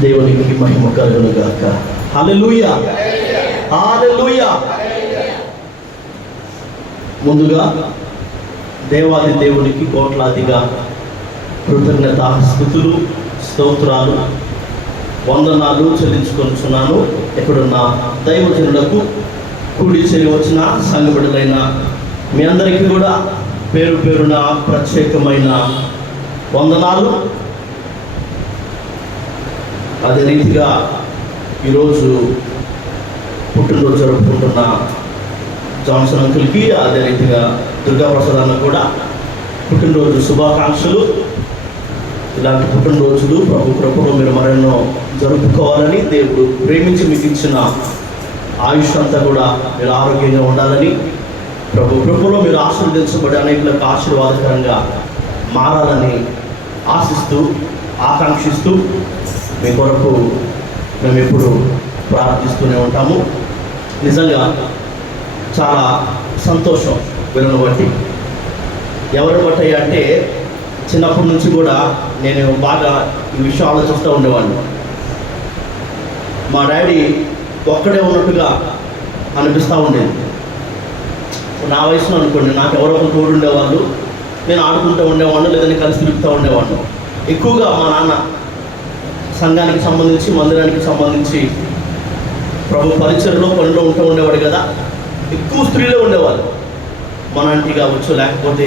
దేవునికి మహిమ కలుగును గాక. హల్లెలూయా, హల్లెలూయా. ముందుగా దేవాది దేవునికి కోట్లాదిగా కృతజ్ఞత స్తుతులు స్తోత్రాలు వందనాలు చెల్లించుకొనుచున్నాను. ఇక్కడున్న దైవజనులకు కూడి చేరి వచ్చిన సంఘబిడ్డలైన మీ అందరికీ కూడా పేరు పేరున ప్రత్యేకమైన వందనాలు. అదే రీతిగా ఈరోజు పుట్టినరోజు జరుపుకుంటున్న జాన్సన్ అంకుల్కి, అదే రీతిగా దుర్గాప్రసాద్ అన్న కూడా పుట్టినరోజు శుభాకాంక్షలు. ఇలాంటి పుట్టినరోజులు ప్రభు కృపలో మీరు మరెన్నో జరుపుకోవాలని, దేవుడు ప్రేమించి మీకు ఇచ్చిన ఆయుష్ అంతా కూడా మీరు ఆరోగ్యంగా ఉండాలని, ప్రభు కృపలో మీరు ఆశీర్వదించబడి అనేకులకు ఆశీర్వాదకరంగా మారాలని ఆశిస్తూ ఆకాంక్షిస్తూ మీ కొరకు మేము ఎప్పుడు ప్రార్థిస్తూనే ఉంటాము. నిజంగా చాలా సంతోషం వీళ్ళని బట్టి. ఎవరిని బట్టి అంటే చిన్నప్పటి నుంచి కూడా నేను బాగా ఈ విషయం ఆలోచిస్తూ ఉండేవాడిని. మా డాడీ ఒక్కడే ఉన్నట్టుగా అనిపిస్తూ ఉండేది. నా వయసులో అనుకోండి, నాకు ఎవరో ఒక తోడు ఉండేవాళ్ళు, నేను ఆడుకుంటూ ఉండేవాడిని, లేదని కలిసి తిరుగుతూ ఉండేవాడిని. ఎక్కువగా మా నాన్న సంఘానికి సంబంధించి మందిరానికి సంబంధించి ప్రభు పరిచయలో పనిలో ఉంటూ ఉండేవాడు కదా, ఎక్కువ స్త్రీలే ఉండేవాళ్ళు. మన ఆంటీ కావచ్చు, లేకపోతే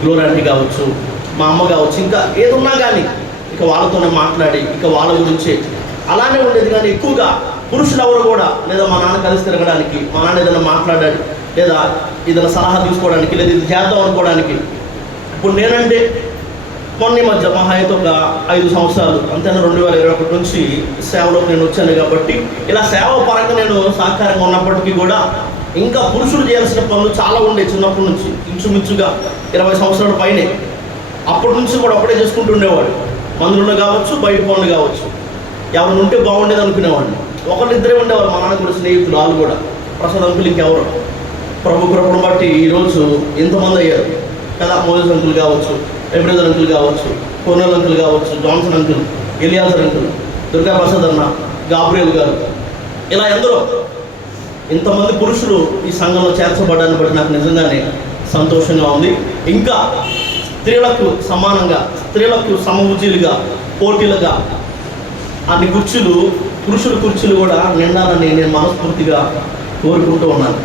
గ్లోర్ ఆంటీ కావచ్చు, మా అమ్మ కావచ్చు, ఇంకా ఏదున్నా కానీ ఇక వాళ్ళతోనే మాట్లాడి ఇక వాళ్ళ గురించి అలానే ఉండేది. కానీ ఎక్కువగా పురుషులు ఎవరు కూడా, లేదా మా నాన్న కలిసి తిరగడానికి, మా నాన్న ఏదైనా మాట్లాడాలి, లేదా ఏదైనా సలహా తీసుకోవడానికి, లేదా ఇది చేద్దాం అనుకోవడానికి. ఇప్పుడు నేనంటే మొన్న మధ్య మహా అయితే ఒక 5 సంవత్సరాలు అంతేనా, 2021 నుంచి సేవలోకి నేను వచ్చాను. కాబట్టి ఇలా సేవ పరంగా నేను సహకారంగా ఉన్నప్పటికీ కూడా ఇంకా పురుషులు చేయాల్సిన పనులు చాలా ఉండే. చిన్నప్పటి నుంచి ఇంచుమించుగా 20 సంవత్సరాల పైనే. అప్పటి నుంచి కూడా ఒకటే చేసుకుంటూ ఉండేవాడు. మందులు కావచ్చు, బయట పనులు కావచ్చు. ఎవరు ఉంటే బాగుండేది అనుకునేవాడిని. ఒకళ్ళిద్దరే ఉండేవారు, మా నాన్న కూడా స్నేహితులు, వాళ్ళు కూడా ప్రసాద్ అంకులు, ఇంకెవరు. ప్రభు కృపను బట్టి ఈరోజు ఎంతమంది అయ్యారు కదా. మోజస్ అంకుల్ కావచ్చు, ఎబ్రేజర్ అంకుల్ కావచ్చు, కోనల్ అంకుల్ కావచ్చు, Johnson uncle, Eliezer uncle, Durgaprasad అన్న, గాబ్రియల్ గారు, ఇలా ఎందరో ఇంతమంది పురుషులు ఈ సంఘంలో చేర్చబడ్డాన్ని బట్టి నాకు నిజంగానే సంతోషంగా ఉంది. ఇంకా స్త్రీలకు సమానంగా, స్త్రీలకు సమభుజీలుగా, పోటీలుగా అన్ని కుర్చీలు, పురుషుల కుర్చీలు కూడా నిండాలని నేను మనస్ఫూర్తిగా కోరుకుంటూ ఉన్నాను.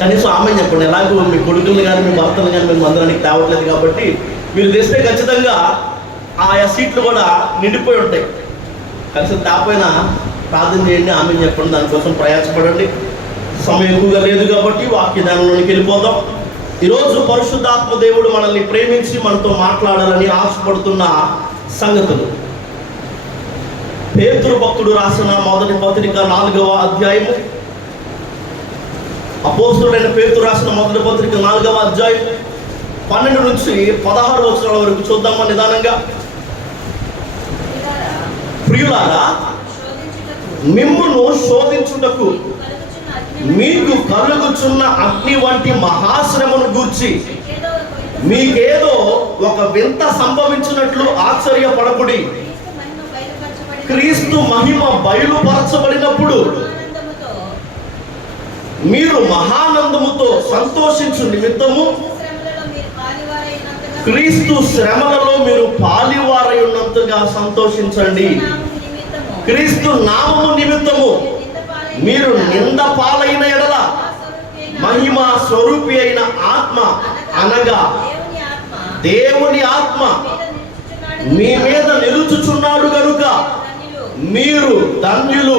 కనీసం ఆమె చెప్పండి, ఎలాగో మీ కొడుకులు కానీ మీ భర్తలు కానీ మేము మందిరానికి తేవట్లేదు కాబట్టి మీరు తెస్తే ఖచ్చితంగా ఆయా సీట్లు కూడా నిండిపోయి ఉంటాయి. కనీసం తేపోయినా ప్రార్థన చేయండి, ఆమె చెప్పండి, దానికోసం ప్రయాసపడండి. సమయం ఎక్కువగా లేదు కాబట్టి వాక్యదానంలోనికి వెళ్ళిపోదాం. ఈరోజు పరిశుద్ధాత్మ దేవుడు మనల్ని ప్రేమించి మనతో మాట్లాడాలని ఆశపడుతున్న సంగతులు. పేతురు భక్తుడు రాసిన మొదటి పత్రిక 4వ అధ్యాయము, అపోస్తలుడైన పేతురు రాసిన మొదటి పత్రిక 4వ అధ్యాయం 12 నుంచి 16 వచనాల వరకు చూద్దామా నిదానంగా. ప్రియులారా, మిమ్మును శోధించుటకు మీకు కలుగుచున్న అగ్ని వంటి మహాశ్రమను గూర్చి మీకేదో ఒక వింత సంభవించినట్లు ఆశ్చర్యపడకుడి. క్రీస్తు మహిమ బయలుపరచబడినప్పుడు మీరు మహానందముతో సంతోషించు నిమిత్తము క్రీస్తు శ్రమలలో మీరు పాలివారై ఉన్నంతగా సంతోషించండి. క్రీస్తు నామము నిమిత్తము మీరు నింద పాలైన ఎడల మహిమ స్వరూపి అయిన ఆత్మ, అనగా దేవుని ఆత్మ మీ మీద నిలుచుచున్నాడు గనుక మీరు ధన్యులు.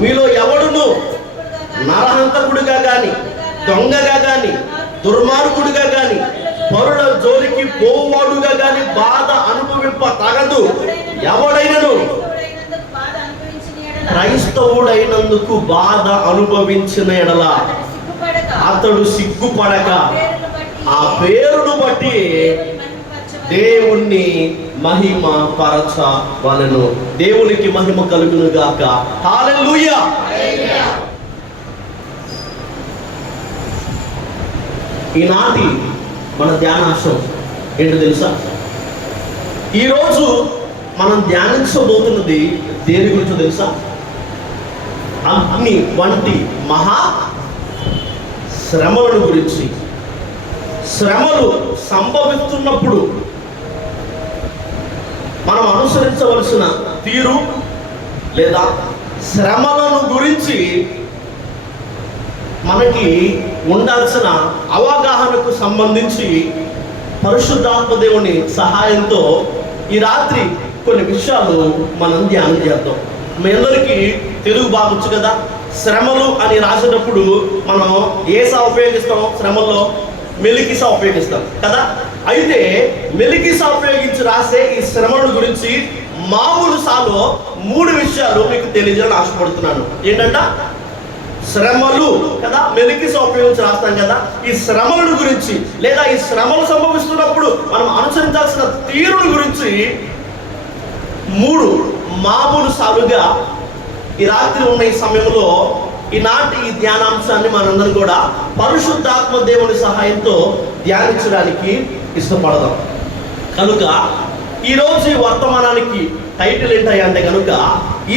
మీలో ఎవడును నరహంతకుడిగా గాని, దొంగగా గాని, దుర్మార్గుడిగా గాని, పరుల జోలికి పోవాడుగా గాని బాధ అనుభవింప తగదు. ఎవడైనను క్రైస్తవుడైనందుకు బాధ అనుభవించిన ఎడల అతడు సిగ్గుపడక ఆ పేరును బట్టి దేవుణ్ణి మహిమ పరచవలెను. దేవునికి మహిమ కలుగును గాక. హల్లెలూయా. ఈనాటి మన ధ్యానాంశం ఏంటో తెలుసా? ఈరోజు మనం ధ్యానించబోతున్నది దేని గురించో తెలుసా? అగ్ని వంటి మహా శ్రమలను గురించి. శ్రమలు సంభవిస్తున్నప్పుడు మనం అనుసరించవలసిన తీరు లేదా శ్రమలను గురించి మనకి ఉండాల్సిన అవగాహనకు సంబంధించి పరిశుద్ధాత్మ దేవుని సహాయంతో ఈ రాత్రి కొన్ని విషయాలు మనం ధ్యానం చేద్దాం. మీ అందరికీ తెలుగు బాగొచ్చు కదా. శ్రమలు అని రాసేటప్పుడు మనం ఏసా ఉపయోగిస్తాం, శ్రమల్లో మెలికిసా ఉపయోగిస్తాం కదా. అయితే మెలికిసా ఉపయోగించి రాసే ఈ శ్రమల గురించి మామూలు సాలో 3 విషయాలు మీకు తెలియజేయాలని ఆశపడుతున్నాను. ఏంటంట? శ్రమలు కదా, మెలికిసా ఉపయోగించి రాస్తాం కదా. ఈ శ్రమల గురించి లేదా ఈ శ్రమలు సంభవిస్తున్నప్పుడు మనం అనుసరించాల్సిన తీరుల గురించి 3 మామూలు సాలుగా ఈ రాత్రి ఉన్న ఈ సమయంలో ఈనాటి ఈ ధ్యానాంశాన్ని మనందరం కూడా పరిశుద్ధాత్మ దేవుని సహాయంతో ధ్యానించడానికి ఇష్టపడదాం. కనుక ఈరోజు ఈ వర్తమానానికి టైటిల్ ఏంటయ్యా అంటే కనుక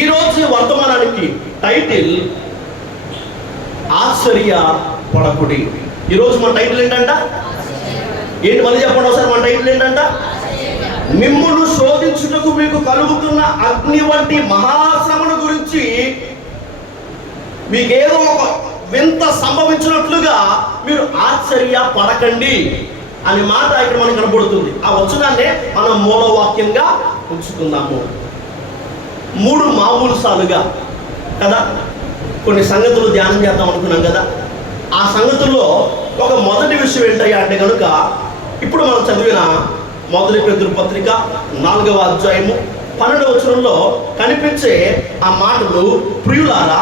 ఈరోజు ఈ వర్తమానానికి టైటిల్ ఆశ్చర్య పడకుడి. ఈరోజు మన టైటిల్ ఏంటంట? ఏంటి మళ్ళీ చెప్పండి ఒకసారి. మన టైటిల్ ఏంటంట? మిమ్మును శోధించుటకు మీకు కలుగుతున్న అగ్ని వంటి మహాశ్రమను గురించి మీకేదో ఒక వింత సంభవించినట్లుగా మీరు ఆశ్చర్య పడకండి అనే మాట ఇక్కడ మనకు కనబడుతుంది. ఆ వచనాన్నే మనం మూలవాక్యంగా ఉంచుకుందాము. 3 మామూలు సాలుగా కదా కొన్ని సంగతులు ధ్యానం చేద్దాం అనుకున్నాం కదా. ఆ సంగతుల్లో ఒక మొదటి విషయం ఏంటయ్యా అంటే కనుక ఇప్పుడు మనం చదివిన 1 పేతురు పత్రిక 4వ అధ్యాయము 12వ వచనంలో కనిపించే ఆ మాటలు, ప్రియులారా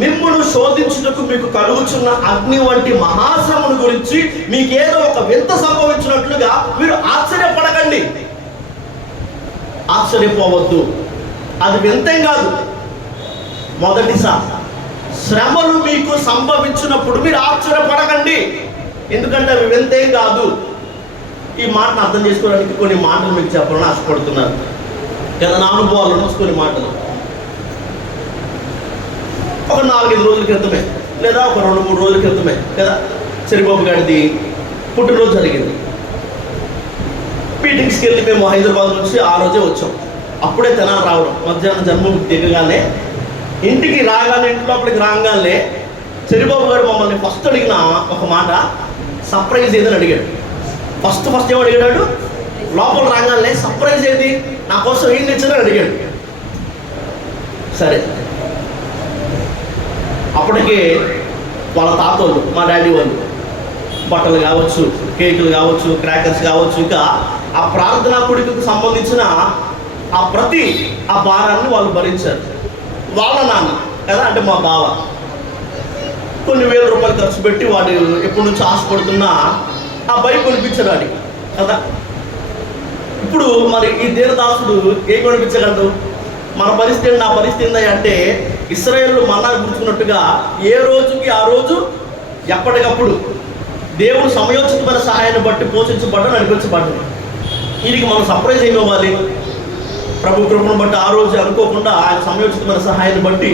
మిమ్మును శోధించుటకు మీకు కలుగుచున్న అగ్ని వంటి మహాశ్రమను గురించి మీకేదో ఒక వింత సంభవించినట్లుగా మీరు ఆశ్చర్యపడకండి. ఆశ్చర్యపోవద్దు, అది వింతేం కాదు. మొదటిసారి శ్రమలు మీకు సంభవించినప్పుడు మీరు ఆశ్చర్యపడకండి, ఎందుకంటే అవి వింతేం కాదు. ఈ మాటను అర్థం చేసుకోవడానికి కొన్ని మాటలు మీకు చెప్పాలని ఆశపడుతున్నాను కదా. నా అనుభవాల నుంచి కొన్ని మాటలు. ఒక 4-5 రోజుల క్రితమే లేదా ఒక 2-3 రోజుల క్రితమే కదా చెరిబాబు గారిది పుట్టినరోజు జరిగింది. మీటింగ్స్కి వెళ్ళి మేము హైదరాబాద్ నుంచి ఆ రోజే వచ్చాం. అప్పుడే తెనాలి రావడం, మధ్యాహ్నం జన్మభూమి దిగగానే ఇంటికి రాగానే, ఇంటి లోపలికి రాగానే చెరిబాబు గారు మమ్మల్ని ఫస్ట్ అడిగిన ఒక మాట, సర్ప్రైజ్ ఏదని అడిగాడు. ఫస్ట్ ఏం అడిగాడు? లోపల రాగానే సర్ప్రైజ్ ఏది, నా కోసం ఏం తెచ్చారని అడిగాడు. సరే, అప్పటికే వాళ్ళ తాతోళ్ళు, మా డాడీ వాళ్ళు బట్టలు కావచ్చు, కేకులు కావచ్చు, క్రాకర్స్ కావచ్చు, ఇంకా ఆ ప్రార్థనా కొడుకుకు సంబంధించిన ఆ భారాన్ని వాళ్ళు భరించారు. వాళ్ళ నాన్న కదా అంటే మా బావ కొన్ని వేల రూపాయలు ఖర్చు పెట్టి వాడు ఎప్పటి నుంచి ఆశపడుతున్నా ఆ బైక్ కొనిపించాడు వాడికి కదా. ఇప్పుడు మరి ఈ దేవదాసుడు ఏం కొనిపించగలడు? మన పరిస్థితి నా పరిస్థితి అంటే ఇశ్రాయేలు మన్నా గుర్తున్నట్టుగా ఏ రోజుకి ఆ రోజు ఎప్పటికప్పుడు దేవుడు సమయోచితమైన సహాయాన్ని బట్టి పోషించబడ్డ నడిపించబడ్డాడు. వీరికి మనం సర్ప్రైజ్ అయిపోవాలి. ప్రభు కృపను బట్టి ఆ రోజు అనుకోకుండా ఆయన సమయోచితమైన సహాయాన్ని బట్టి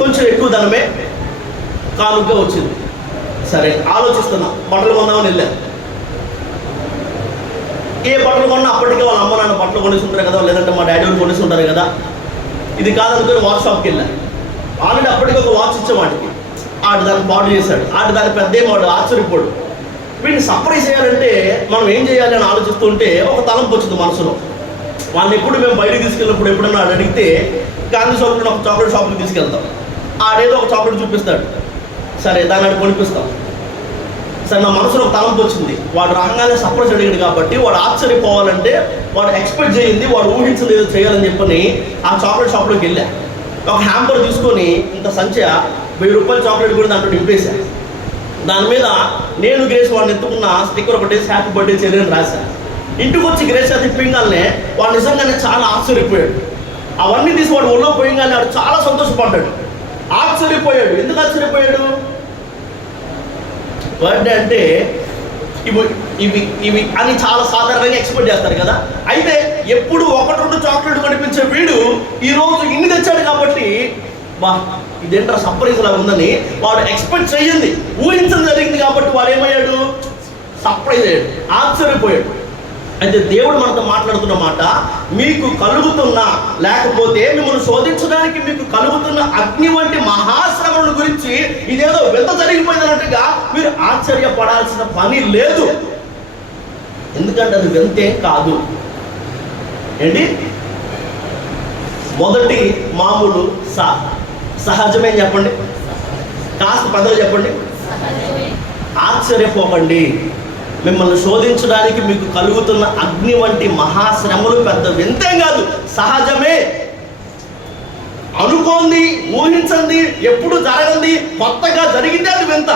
కొంచెం ఎక్కువ ధనమే కానుకగా వచ్చింది. సరే, ఆలోచిస్తున్నా బట్టలు కొందామని వెళ్ళాను. ఏ బట్టలు కొన్నా అప్పటికే వాళ్ళ అమ్మ నాన్న బట్టలు కొనేసి ఉంటారు కదా, లేదంటే మా డాడీ వాళ్ళు కొనేసి ఉంటారు కదా. ఇది కాదనుకుని వాచ్ షాప్కి వెళ్ళాను. ఆల్రెడీ అప్పటికి ఒక వాచ్ ఇచ్చే వాడికి ఆడు దాన్ని పాడు చేశాడు. దాని పెద్ద వాడు ఆశ్చర్యపోడు. వీడిని సర్ప్రైజ్ చేయాలంటే మనం ఏం చేయాలి అని ఆలోచిస్తుంటే ఒక తలంపు వచ్చింది మనసులో. వాళ్ళని ఎప్పుడు మేము బయటకు తీసుకెళ్ళినప్పుడు ఎప్పుడన్నా ఆడు అడిగితే గాంధీ షాప్లో ఒక చాక్లెట్ షాప్కి తీసుకెళ్తాం. ఆడేదో ఒక చాక్లెట్ చూపిస్తాడు. సరే, దాన్ని ఆడు కొనిపిస్తాం. సరే, నా మనసులో ఒక తలంపు వచ్చింది. వాడు రాగానే సర్ప్రైజ్ అడిగాడు కాబట్టి వాడు ఆశ్చర్యపోవాలంటే వాడు ఎక్స్పెక్ట్ చేయింది, వాడు ఊహించింది ఏదో చేయాలని చెప్పని ఆ చాక్లెట్ షాప్లోకి వెళ్ళా. ఒక హ్యాంపర్ తీసుకొని ఇంత సంఖ్య 1000 రూపాయల చాక్లెట్ కూడా దాంట్లో నింపేశాను. దాని మీద నేను గ్రేస్ వాడిని ఎత్తుకున్న స్టిక్కర్ ఒకటేసి హ్యాపీ బర్త్డే చెల్లని రాశాను. ఇంటికి వచ్చి గ్రేస్ తిప్పింగానే వాడు నిజంగానే చాలా ఆశ్చర్యపోయాడు. అవన్నీ తీసి వాడు ఒళ్ళో పోయింగానే వాడు చాలా సంతోషపడ్డాడు, ఆశ్చర్యపోయాడు. ఎందుకు ఆశ్చర్యపోయాడు? బర్త్డే అంటే ఇవి ఇవి ఇవి అని చాలా సాధారణంగా ఎక్స్పెక్ట్ చేస్తారు కదా. అయితే ఎప్పుడు 1-2 చాక్లెట్ కనిపించే వీడు ఈరోజు ఇన్ని తెచ్చాడు కాబట్టి బా ఇదేంట్రా సర్ప్రైజ్ లాగా ఉందని వాడు ఎక్స్పెక్ట్ చేయండి, ఊహించడం జరిగింది కాబట్టి వాడు ఏమయ్యాడు, సర్ప్రైజ్ అయ్యాడు, ఆశ్చర్యపోయాడు. అయితే దేవుడు మనతో మాట్లాడుతున్న మాట, మీకు కలుగుతున్న లేకపోతే మిమ్మల్ని శోధించడానికి మీకు కలుగుతున్న అగ్ని వంటి మహాశ్రమల గురించి ఇదేదో వింత జరిగిపోయినట్టుగా మీరు ఆశ్చర్యపడాల్సిన పని లేదు. ఎందుకంటే అది వింతేం కాదు. ఏంటి? మొదటి మామూలు సహజమే చెప్పండి, కాస్త పదవి చెప్పండి. ఆశ్చర్యపోకండి, మిమ్మల్ని శోధించడానికి మీకు కలుగుతున్న అగ్ని వంటి మహాశ్రమలు పెద్ద వింతేం కాదు, సహజమే. అనుకోండి, ఊహించండి, ఎప్పుడు జరగంది, కొత్తగా జరిగిందే అది వింత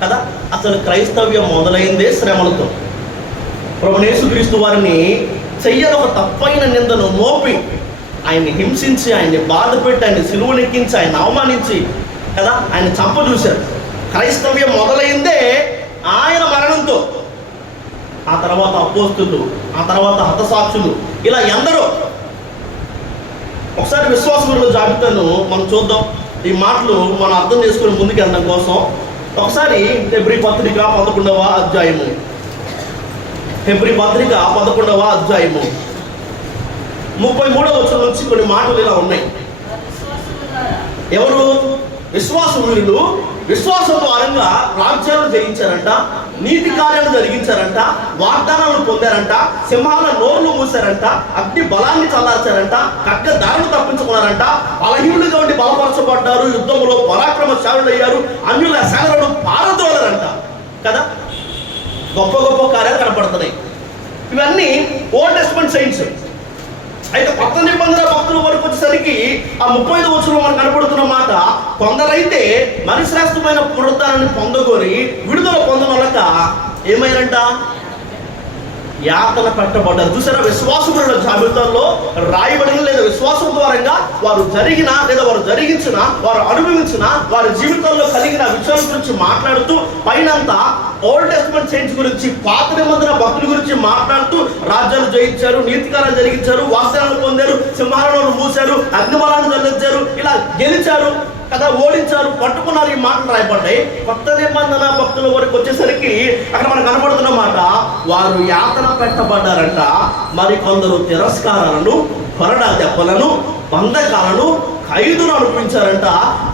కదా. అసలు క్రైస్తవ్యం మొదలైందే శ్రమలతో. ప్రభువైన యేసుక్రీస్తు వారిని చెయ్యని ఒక తప్పైన నిందను మోపి ఆయన్ని హింసించి, ఆయన్ని బాధపెట్టి, ఆయన్ని సిలువనెక్కించి, ఆయన అవమానించి కదా ఆయన చంప చూశారు. క్రైస్తవ్యం మొదలైందే ఆయన మరణంతో. ఆ తర్వాత అపోస్తులు, ఆ తర్వాత హతసాక్షులు, ఇలా ఎందరో. ఒకసారి విశ్వాసముల జాబితాను మనం చూద్దాం. ఈ మాటలు మనం అర్థం చేసుకుని ముందుకెళ్ళడం కోసం ఒకసారి హెబ్రీ పత్రిక 11వ అధ్యాయము, హెబ్రీ పత్రిక 11వ అధ్యాయము 33వ వచనం నుంచి కొన్ని మాటలు ఇలా ఉన్నాయి. ఎవరు? విశ్వాస వీరులు విశ్వాసం ద్వారంగా రాజ్యాలను జయించారంట, నీతి కార్యాలు జరిగించారంట, వాగ్దానాలను పొందారంట, సింహాల నోర్లు మూసారంట, అగ్ని బలాన్ని చల్లార్చారంట, ఖడ్గ దారులు తప్పించుకున్నారంట, బలహీనులుగా ఉండి బలపరచబడ్డారు, యుద్ధంలో పరాక్రమశాలులయ్యారు, అన్యుల సేనలను పారదోలరంట కదా. గొప్ప గొప్ప కార్యాలు కనపడుతున్నాయి. ఇవన్నీ ఓల్డ్ టెస్టమెంట్ సైన్స్. అయితే కొత్త నిబంధన భక్తుల వరకు వచ్చేసరికి ఆ 35వ వచనంలో మనకు కనపడుతున్న మాట, కొందరైతే మరి శ్రేష్టమైన పునరుద్ధానాన్ని పొందగోరి విడుదల పొందనొలక ఏమైనంట, యాతన పెట్టబడ్డారు. చూసారా, విశ్వాసముల జాబితాలో రాయబడిన లేదా విశ్వాసం ద్వారంగా వారు జరిగిన లేదా వారు జరిగించిన, వారు అనుభవించిన, వారి జీవితంలో కలిగిన విషయాల గురించి మాట్లాడుతూ పైనంతా ఓల్డ్ టెస్టమెంట్ సైన్స్ గురించి, పాత నిబంధన భక్తుల గురించి మాట్లాడుతూ రాజ్యాలు జయించారు, నీతికారాలు జరిగించారు, వాగ్దానాలు పొందారు, సింహాలను మూసారు, అగ్నిబలాన్ని చల్లించారు, ఇలా గెలిచారు కదా, ఓడించారు, పట్టుకున్నారు. ఈ మాటలు రాయబడ్డాయి. కొత్త నిబంధన భక్తుల వరకు వచ్చేసరికి అక్కడ మనకు కనబడుతున్న మాట, వారు యాతన పెట్టబడ్డారంట. మరి కొందరు తిరస్కారాలను, కొరడా దెబ్బలను, బంధకాలను, ఖైదును అనుభవించారంట.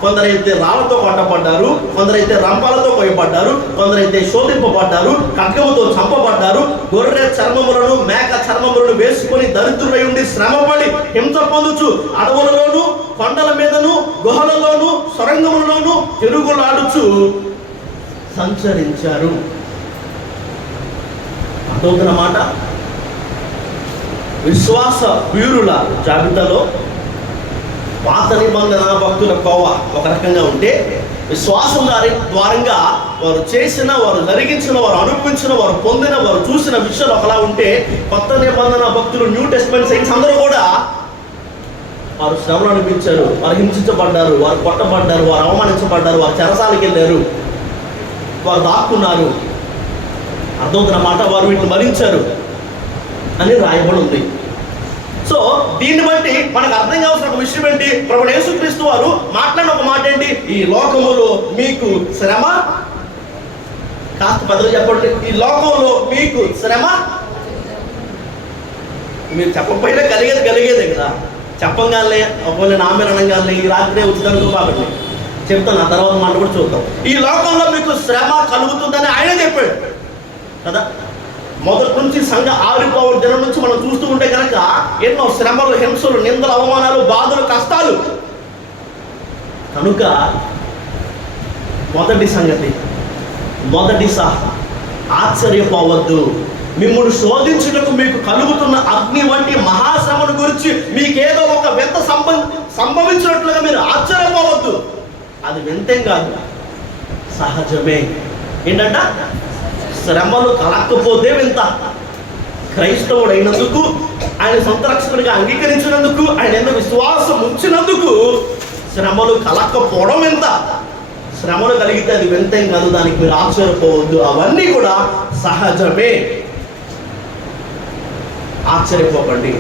కొందరైతే రాళ్లతో కొట్టబడ్డారు, కొందరైతే రంపాలతో కొయ్యబడ్డారు, కొందరైతే శోధింపబడ్డారు, ఖడ్గముతో చంపబడ్డారు, గొర్రె చర్మములను, మేక చర్మములను వేసుకొని దరిద్రులై ఉండి శ్రమపడి హింస పొందుచు అడవులలోను, కొండల మీదను, గుహలలోను, సొరంగములలోను తిరుగులాడుచు సంచరించారు. అర్థమవుతున్నమాట. విశ్వాస వీరుల జాబితాలో పాత నిబంధన భక్తుల కోవ ఒక రకంగా ఉంటే, విశ్వాసం ద్వారంగా వారు చేసిన, వారు జరిగించిన, వారు అనుభవించిన, వారు పొందిన, వారు చూసిన విషయాలు ఒకలా ఉంటే, కొత్త నిబంధన భక్తులు, న్యూ టెస్టమెంట్ సైన్స్ అందరూ కూడా వారు శ్రమలు అనిపించారు, వారు హింసించబడ్డారు, వారు కొట్టబడ్డారు, వారు అవమానించబడ్డారు, వారు చెరసాలకి వెళ్ళారు, వారు దాక్కున్నారు. అర్థమవుతున్నమాట. వారు వీటిని భరించారు అని రాయబడి ఉంది. సో దీన్ని బట్టి మనకు అర్థం కావాల్సిన ఒక విషయం ఏంటి, ప్రభువైన యేసుక్రీస్తు వారు మాట్లాడిన ఒక మాట ఏంటి, ఈ లోకములో మీకు శ్రమ, కాస్త పదవి చెప్పండి, ఈ లోకంలో మీకు శ్రమ. మీరు చెప్పకపోయినా కలిగేదే కదా. చెప్పంగానే ఒకవేళ నా మీద అనగానే ఈ రాత్రే ఉచితంగా కాబట్టి చెప్తాను, ఆ తర్వాత మాట కూడా చూద్దాం. ఈ లోకంలో మీకు శ్రమ కలుగుతుందని ఆయన చెప్పాడు కదా. మొదటి నుంచి సంఘ ఆవిర్భావం దినం నుంచి మనం చూస్తూ ఉంటే కనుక ఎన్నో శ్రమలు, హింసలు, నిందలు, అవమానాలు, బాధలు, కష్టాలు. కనుక మొదటి సంగతి, ఆశ్చర్యపోవద్దు. మిమ్మల్ని శోధించుటకు మీకు కలుగుతున్న అగ్ని వంటి మహాశ్రమను గురించి మీకేదో ఒక వింత సంభవించినట్లుగా మీరు ఆశ్చర్యపోవద్దు. అది వింతేం కాదు, సహజమే. ఏంటంట, శ్రమలు కలగకపోతే వింత. క్రైస్తవుడు అయినందుకు, ఆయన సొంత రక్షకుడిగా అంగీకరించినందుకు, ఆయన ఎన్నో విశ్వాసం ఉంచినందుకు శ్రమలు కలగకపోవడం వింత. శ్రమలు కలిగితే అది వింతేం కాదు, దానికి మీరు ఆశ్చర్యపోవద్దు. అవన్నీ కూడా సహజమే, ఆశ్చర్యపోకండి.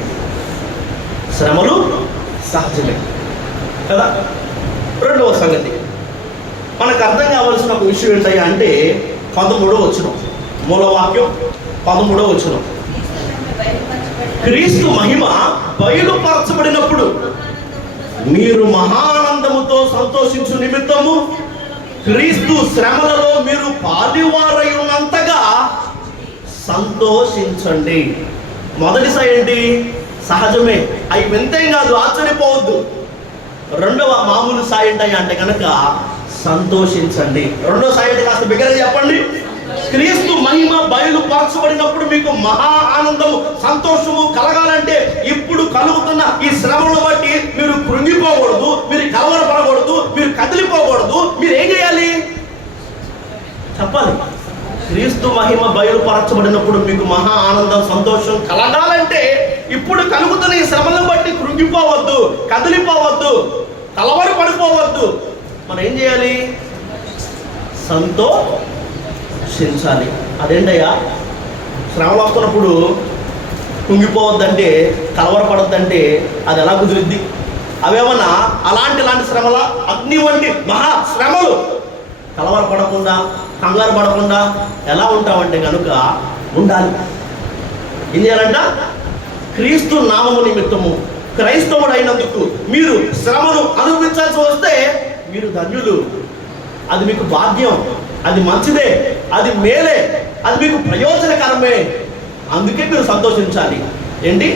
శ్రమలు సహజమే కదా. రెండవ సంగతి మనకు అర్థం కావాల్సిన ఒక విషయం ఏంటయ్యా అంటే 13వ వచనం, మూలవాక్యం 13వ వచనం. క్రీస్తు మహిమ బయలుపరచబడినప్పుడు మీరు మహానందముతో సంతోషించు నిమిత్తము క్రీస్తు శ్రమలలో మీరు పాలివారై ఉన్నంతగా సంతోషించండి. మొదటి సైడ్ ఏంటి? సహజమే, అవి వింతేం కాదు, ఆశ్చర్యపోవద్దు. రెండవ మామూలు సాయి ఏంటి అంటే కనుక సంతోషించండి. రెండో సాయి అంటే కాస్త బిగ్గరగా చెప్పండి. క్రీస్తు మహిమ బయలుపరచబడినప్పుడు మీకు మహా ఆనందము, సంతోషము కలగాలంటే ఇప్పుడు కలుగుతున్న ఈ శ్రమను బట్టి మీరు కృంగిపోకూడదు, మీరు కలవరపడకూడదు, మీరు కదిలిపోకూడదు. మీరు ఏం చేయాలి చెప్పాలి. క్రీస్తు మహిమ బయలుపరచబడినప్పుడు మీకు మహా ఆనందం, సంతోషం కలగాలంటే ఇప్పుడు కలుగుతున్న ఈ శ్రమలను బట్టి కృంగిపోవద్దు, కదిలిపోవద్దు, కలవరపడిపోవద్దు. మనం ఏం చేయాలి? సంతోషించాలి. అదేంటయ్యా? శ్రమలు వస్తున్నప్పుడు కుంగిపోవద్దంటే, కలవరపడద్దంటే అది ఎలా కుదిరిద్ది? అవేమన్నా ఇలాంటి శ్రమల, అగ్ని వంటి మహా శ్రమలు. కలవరపడకుండా, కంగారు పడకుండా ఎలా ఉంటామంటే కనుక ఉండాలి. ఏం చేయాలంట? క్రీస్తు నామము నిమిత్తము క్రైస్తవుడు అయినందుకు మీరు శ్రమను అనుభవించాల్సి వస్తే మీరు ధన్యులు. అది మీకు భాగ్యం, అది మంచిదే, అది మేలే, అది మీకు ప్రయోజనకరమే. అందుకే మీరు సంతోషించాలి. ఏంటి?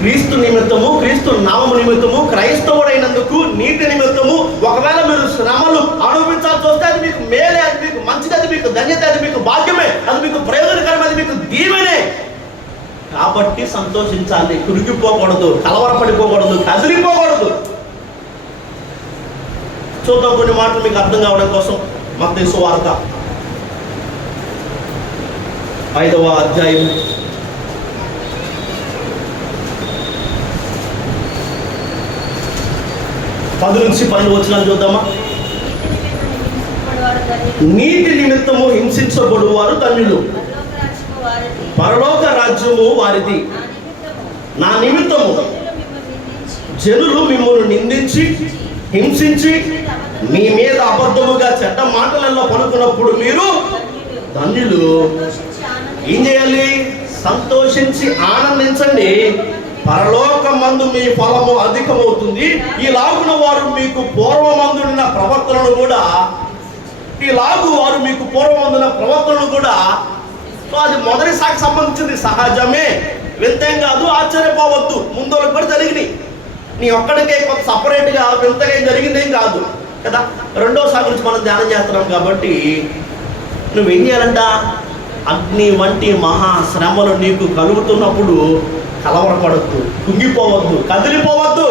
క్రీస్తు నిమిత్తము, క్రీస్తు నామము నిమిత్తము, క్రైస్తవుడైనందుకు, నీతి నిమిత్తము ఒకవేళ మీరు శ్రమలు అనుభవించాల్సి వస్తే అది మీకు మేలే, అది మీకు మంచిది, అది మీకు ధన్యత, అది మీకు భాగ్యమే, అది మీకు ప్రయోజనకరమే, అది మీకు దీవెనే. కాబట్టి సంతోషించాలి, కురిగిపోకూడదు, కలవరపడిపోకూడదు, కదిలిపోకూడదు. చూద్దాం కొన్ని మాటలు మీకు అర్థం కావడం కోసం. మత్తయి సువార్త 5వ అధ్యాయం 10 నుంచి 12 వచనాలు చూద్దామా. నీతి నిమిత్తము హింసించబడువారు ధన్యులు, పరలోక రాజ్యము వారిది. నా నిమిత్తము జనులు మిమ్మల్ని నిందించి, హింసించి, మీ మీద అబద్ధముగా చెడ్డ మాటలలో పలుకున్నప్పుడు మీరు ధన్యులు. ఏం చేయాలి? సంతోషించి ఆనందించండి, పరలోకమందు మీ ఫలము అధికమవుతుంది. ఇలాగున వారు మీకు పూర్వమందున్న ప్రవర్తనను కూడా అది మొదటి సాకి సంబంధించింది, సహజమే, వింతేం కాదు, ఆశ్చర్యపోవద్దు. ముందు కూడా జరిగినాయి, నీ ఒక్కడికే కొంత సపరేట్గా వింతగా ఏం జరిగిందేం కాదు కదా. రెండో సారి గురించి మనం ధ్యానం చేస్తున్నాం కాబట్టి నువ్వేం చేయాలంట? అగ్ని వంటి మహా శ్రమలు నీకు కలుగుతున్నప్పుడు కలవరపడద్దు, కుంగిపోవద్దు, కదిలిపోవద్దు,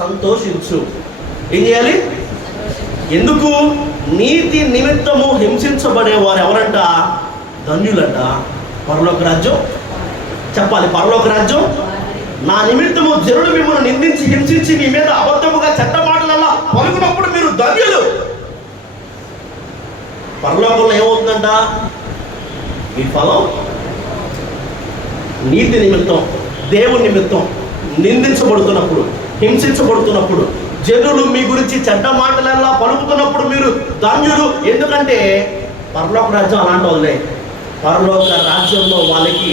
సంతోషించు. ఏం చేయాలి? ఎందుకు? నీతి నిమిత్తము హింసించబడేవారు ఎవరంట? ధన్యులంట. పరలోక రాజ్యం చెప్పాలి. పరలోక రాజ్యం నా నిమిత్తము జనులు మిమ్మల్ని నిందించి, హింసించి, మీ మీద అబద్ధముగా చెడ్డ మాటలలా పలుకున్నప్పుడు మీరు ధన్యులు. పరలోకంలో ఏమవుతుందంట? మీ ఫలం నీతి నిమిత్తం, దేవుని నిమిత్తం నిందించబడుతున్నప్పుడు, హింసించబడుతున్నప్పుడు, జనులు మీ గురించి చెడ్డ మాటలలా పలుకుతున్నప్పుడు మీరు ధన్యులు. ఎందుకంటే పరలోక రాజ్యం అలాంటి వాళ్ళే. పరలోక రాజ్యంలో వాళ్ళకి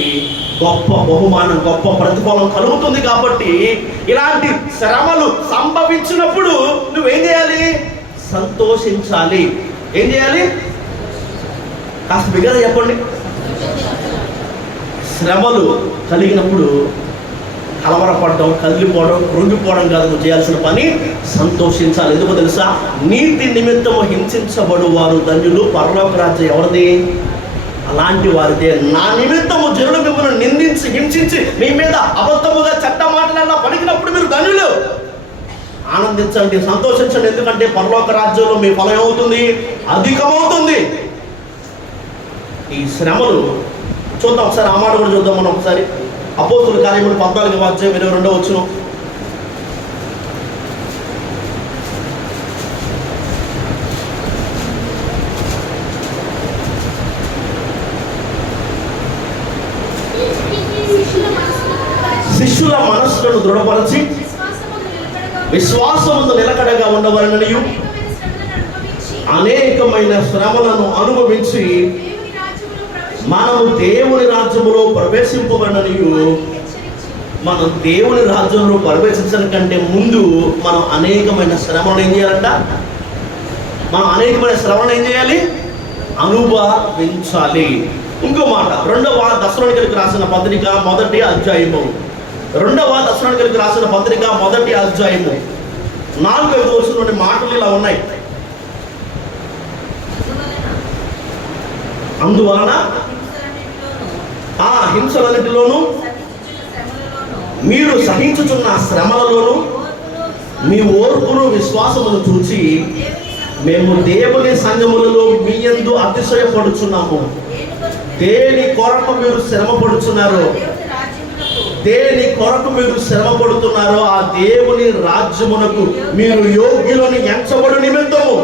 గొప్ప బహుమానం, గొప్ప ప్రతిఫలం కలుగుతుంది. కాబట్టి ఇలాంటి శ్రమలు సంభవించినప్పుడు నువ్వేం చేయాలి? సంతోషించాలి. ఏం చేయాలి? కాస్త బిగ్గరగా చెప్పండి. శ్రమలు కలిగినప్పుడు కలవరపడడం, కదిలిపోవడం, కృంగిపోవడం కాదు నువ్వు చేయాల్సిన పని, సంతోషించాలి. ఎందుకో తెలుసా? నీతి నిమిత్తము హింసించబడు వారు ధన్యులు, పరలోక రాజ్యం ఎవరిది? అలాంటి వారిదే. నా నిమిత్తము జనులు మిమ్మల్ని నిందించి, హింసించి, మీ మీద అబద్ధముగా చెడ్డ మాటలన్నా పలికినప్పుడు మీరు ధన్యులు. ఆనందించండి, సంతోషించండి. ఎందుకంటే పరలోక రాజ్యంలో మీ ఫలం ఏమవుతుంది? అధికమవుతుంది. ఈ శ్రమలు చూద్దాం ఒకసారి, ఆ మాట కూడా చూద్దాం మనం ఒకసారి. అపోస్తుల కార్యములు 14వ అధ్యాయం 22వ వచనం. శిష్యుల మనస్సులను దృఢపరచి విశ్వాసముందు నిలకడగా ఉండవలననియు అనేకమైన శ్రమలను అనుభవించి మనము దేవుని రాజ్యములో ప్రవేశింపబడనియు. మనం దేవుని రాజ్యంలో ప్రవేశించడం కంటే ముందు మనం అనేకమైన శ్రమలను ఏం చేయాలంట? మనం అనేకమైన శ్రమలను ఏం చేయాలి? అనుభవించాలి. ఇంకో మాట, 2వ దశలోనికలకు రాసిన పత్రిక 1వ అధ్యాయము, 2వ దశలోనికలకు రాసిన పత్రిక 1వ అధ్యాయము 4వ వచనంలోని మాటలు ఇలా ఉన్నాయి. అందువలన ఆ హింసలన్నిటిలోనూ మీరు సహించుచున్న శ్రమలలోనూ మీ ఓర్పును విశ్వాసమును చూచి మేము దేవుని సంఘములలో మీ యందు అతిశయపడుచున్నాము. దేని కొరకు మీరు శ్రమ పడుచున్నారో, దేని కొరకు మీరు శ్రమ పడుతున్నారో ఆ దేవుని రాజ్యమునకు మీరు యోగ్యులని ఎంచబడు నిమిత్తము.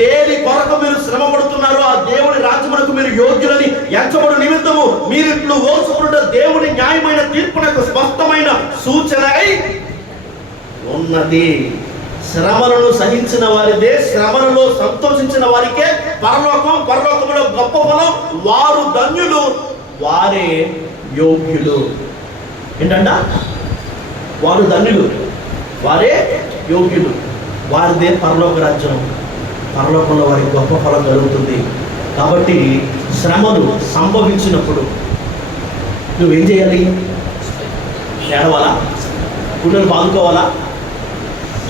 దేని కొరకు మీరు శ్రమ పడుతున్నారో ఆ దేవుని రాజ్యమునకు మీరు యోగ్యులని ఎంచబడు నిమిత్తము మీరు ఇప్పుడు ఓర్చుకుంటే దేవుని న్యాయమైన తీర్పునకు స్పష్టమైన సూచన ఉన్నది. శ్రమలను సహించిన వారిదే, శ్రమలలో సంతోషించిన వారికే పరలోకం, పరలోకములో గొప్ప ఫలం. వారు ధన్యులు, వారే యోగ్యులు. ఏంటంట? వారు ధన్యులు, వారే యోగ్యులు, వారిదే పరలోక రాజ్యం. పరలోకంలో వారికి గొప్ప ఫలం కలుగుతుంది. కాబట్టి శ్రమలు సంభవించినప్పుడు నువ్వేం చేయాలి? ఏడవాలా? గుండెలు బాదుకోవాలా?